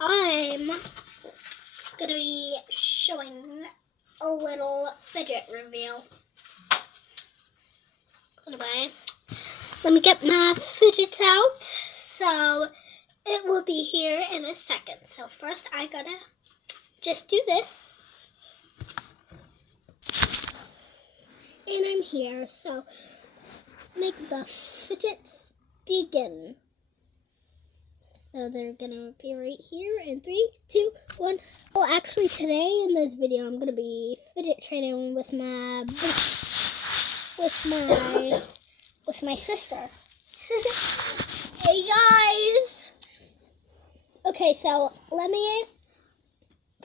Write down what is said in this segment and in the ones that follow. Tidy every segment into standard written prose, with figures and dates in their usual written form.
I'm going to be showing a little fidget reveal. Anyway, let me get my fidgets out. So it will be here in a second. So first I gotta just do this. And I'm here. So make the fidgets begin. So they're gonna appear right here in 3, 2, 1. Well, actually today in this video I'm gonna be fidget trading with my sister. Hey guys. Okay, so let me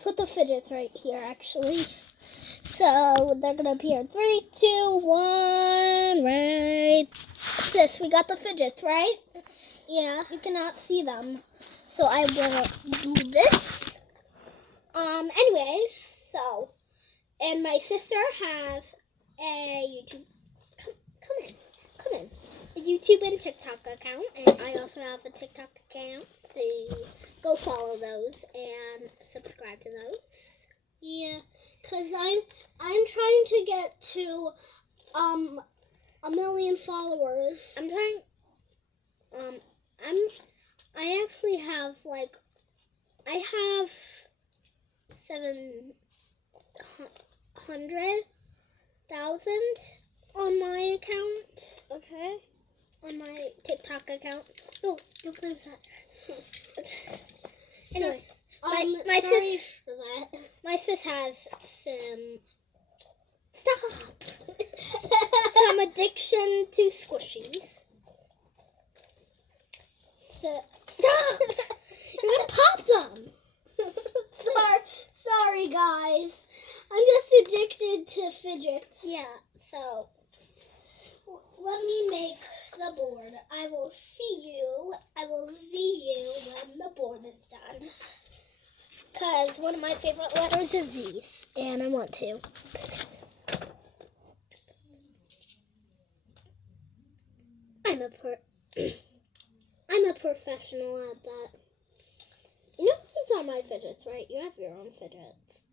put the fidgets right here actually. So they're gonna appear in 3, 2, 1, right. Sis, we got the fidgets, right? Yeah. You cannot see them. So I will do this. Anyway, so, and my sister has a YouTube, come in, a YouTube and TikTok account, and I also have a TikTok account, so go follow those and subscribe to those. Yeah, because I'm trying to get to, 1 million followers. I actually have, I have 700,000 on my account. Okay. On my TikTok account. No, don't play with that. Okay. Anyway, my sis has some some addiction to squishies. So stop! You're gonna pop them. Sorry, guys. I'm just addicted to fidgets. Yeah, so let me make the board. I will see you when the board is done. Because one of my favorite letters is Z's, and I want to. I'm a professional at that. You know, these are my fidgets, right? You have your own fidgets.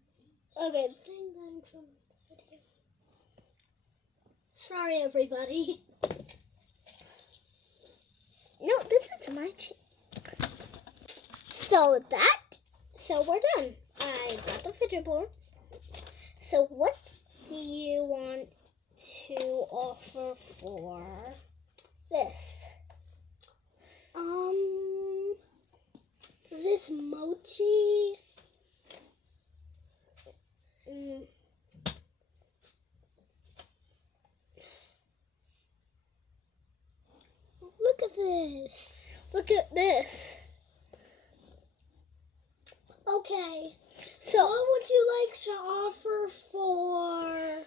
Okay. Sorry, everybody. No, this is my So we're done. I got the fidget board. So what do you want to offer for this? This mochi. Look at this. Look at this. Okay. So what would you like to offer for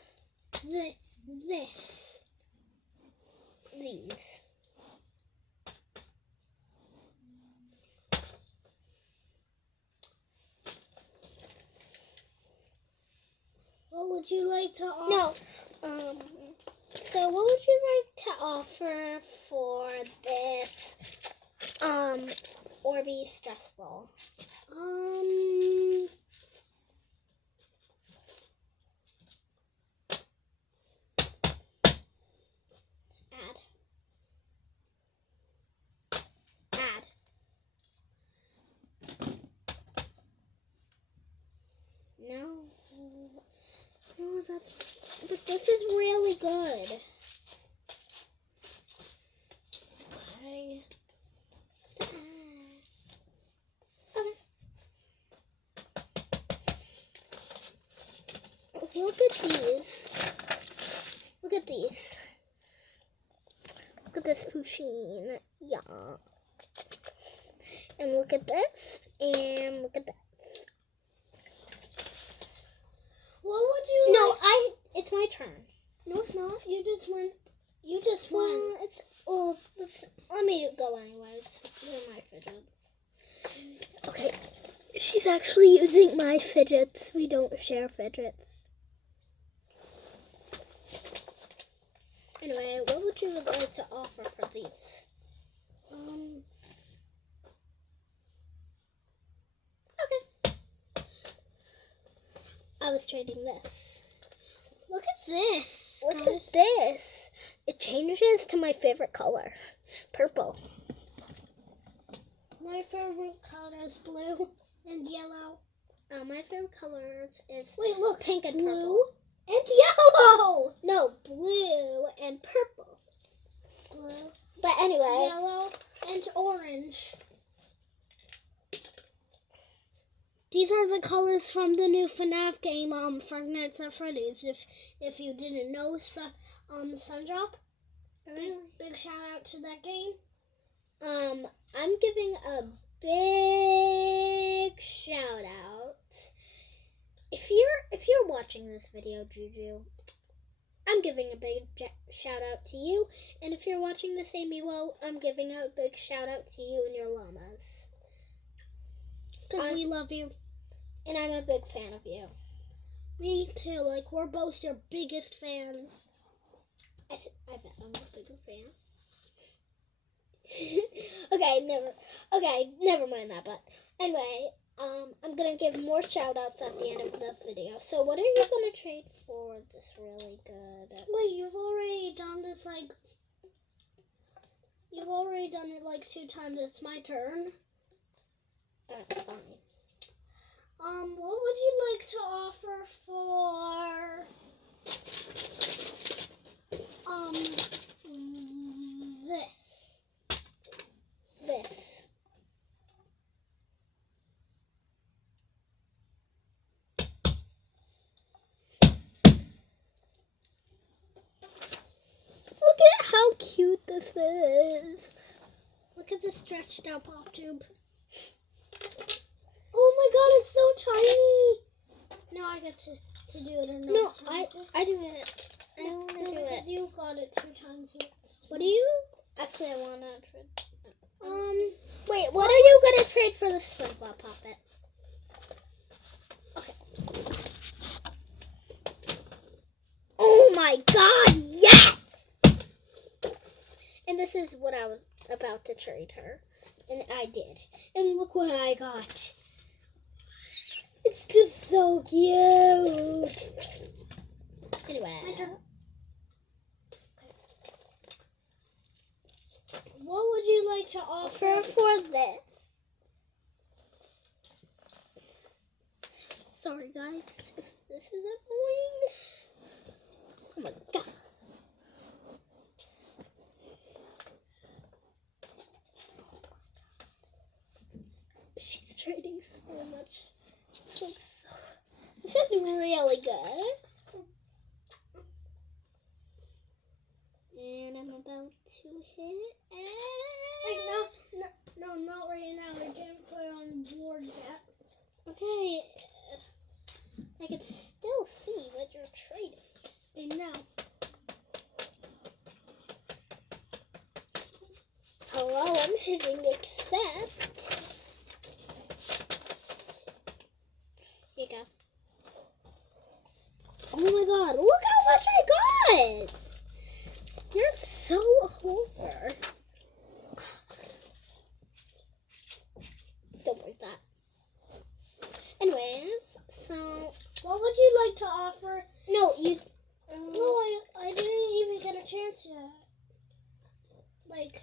these? What would you like to offer? No. So what would you like to offer for this? Or be stressful? Add. No, but this is really good. Okay. Look at these. Look at these. Look at this poutine. Yeah. And look at this. And look at this. What would you like? It's my turn. No, it's not. You just won. Let me go anyways. They're my fidgets. Okay. She's actually using my fidgets. We don't share fidgets. Anyway, what would you like to offer for these? I was trading this. Look at this. Look at this. It changes to my favorite color, purple. My favorite color is blue and yellow. My favorite colors is look, pink and blue purple. and yellow. No, blue and purple. Blue, But anyway, yellow, and orange. these are the colors from the new FNAF game, Five Nights at Freddy's. If you didn't know, Sundrop. Really? Big shout out to that game. I'm giving a big shout out. If you're watching this video, Juju, I'm giving a big shout out to you. And if you're watching this, Amy Woe, I'm giving a big shout out to you and your llamas. Because we love you. And I'm a big fan of you. Me too. Like, we're both your biggest fans. I bet I'm a bigger fan. Okay, never mind that. But anyway, I'm gonna give more shout outs at the end of the video. So what are you gonna trade for this really good? Wait, you've already done this you've already done it like 2 times. It's my turn. That's fine. What would you like to offer for this? This. Look at how cute this is. Look at the stretched out pop tube. Oh my god, it's so tiny. Now I get to do it. No, I do it. I want to do because it. you got it 2 times. What do you? Actually, I want to trade. Wait, What are you going to trade for the SpongeBob puppet? Okay. Oh my god, yes! And this is what I was about to trade her. And I did. And look what I got. It's just so cute. Anyway. What would you like to offer For this. Sorry guys, if this is annoying. Oh my god. She's trading so much. This is really good. And I'm about to hit it. No, not right now. I didn't put it on the board yet. Okay. I can still see what you're trading. And now. Hello, I'm hitting accept. Here you go. Oh my god, look how much I got! You're so over. Don't break that. Anyways, so What would you like to offer? no, you. No, I didn't even get a chance yet. Like,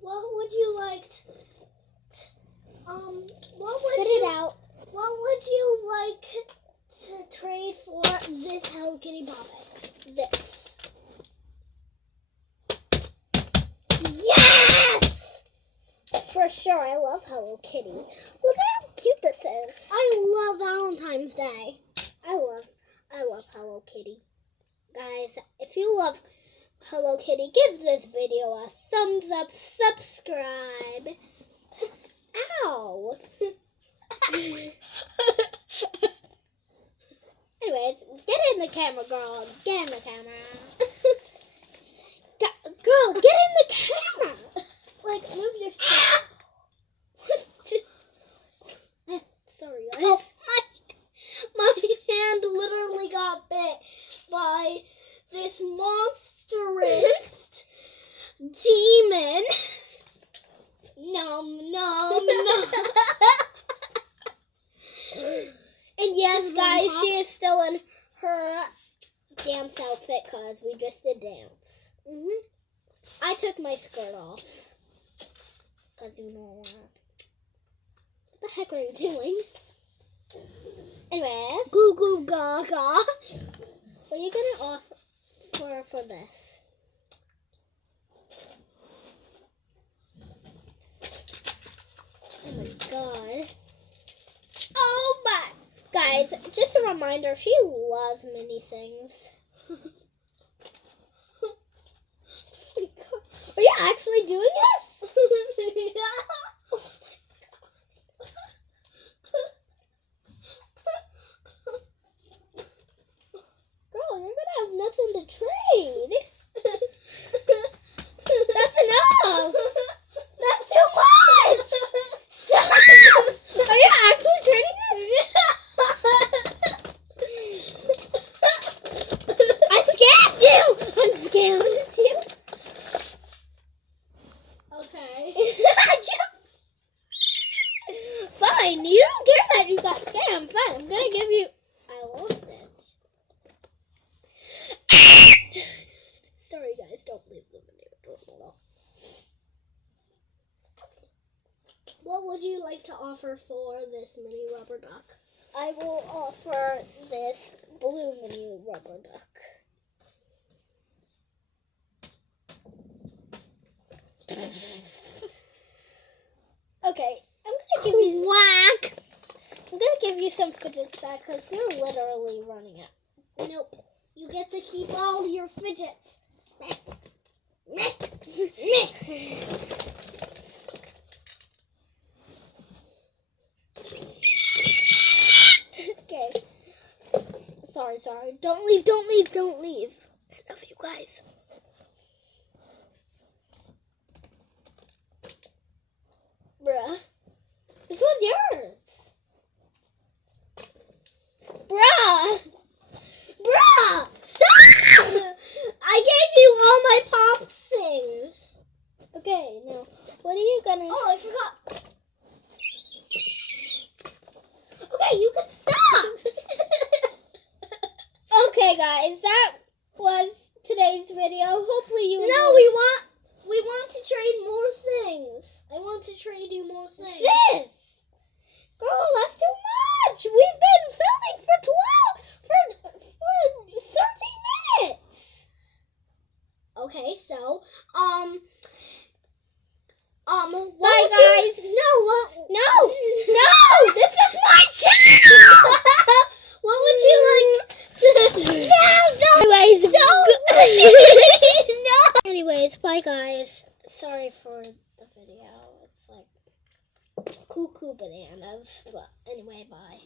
what would you like what would Spit you, it out. What would you like to trade for this Hello Kitty puppet? This. Yes! For sure, I love Hello Kitty. Look how cute this is. I love Valentine's Day. I love Hello Kitty. Guys, if you love Hello Kitty, give this video a thumbs up, subscribe. Ow! Anyways, get in the camera, girl. Get in the camera. Girl, get in the camera. Like, move your stuff. Sorry, guys. Oh, my hand literally got bit by this monstrous demon. Nom, nom, nom. guys, Pop. she is still in her dance outfit because we just did dance. I took my skirt off because you know what the heck are you doing? Anyways, Goo goo gaga. what are you gonna offer for this? Oh my god. Oh my. Guys, just a reminder, she loves mini things. Are you actually doing this? Girl, you're gonna have nothing to trade. That's enough. That's too much. Stop. Are you actually trading this? I scammed you. I'm scammed you. Okay. Fine, you don't care that you got scammed. Fine, I'm gonna give you. I lost it. Sorry, guys, don't leave the video. What would you like to offer for this mini rubber duck? I will offer this blue mini rubber duck. Okay, I'm gonna give you. Whack! I'm gonna give you some fidgets back because you're literally running out. Nope. You get to keep all your fidgets. Okay. Sorry. Don't leave. I love you guys. Bruh. This was yours. Bruh. Stop! I gave you all my pop things. Okay, now, what are you gonna... Oh, I forgot. Okay, you can stop. Okay, guys, that was today's video. Hopefully you No, we want to trade more things. I want to trade you more things. Sis! Girl, that's too much. We've been filming for 13 minutes. Okay, so Bye, guys. No, this is my channel. What would you like to... No, don't. Anyways, No. Anyways, bye, guys. Sorry for the video. It's like cuckoo bananas. But anyway, bye.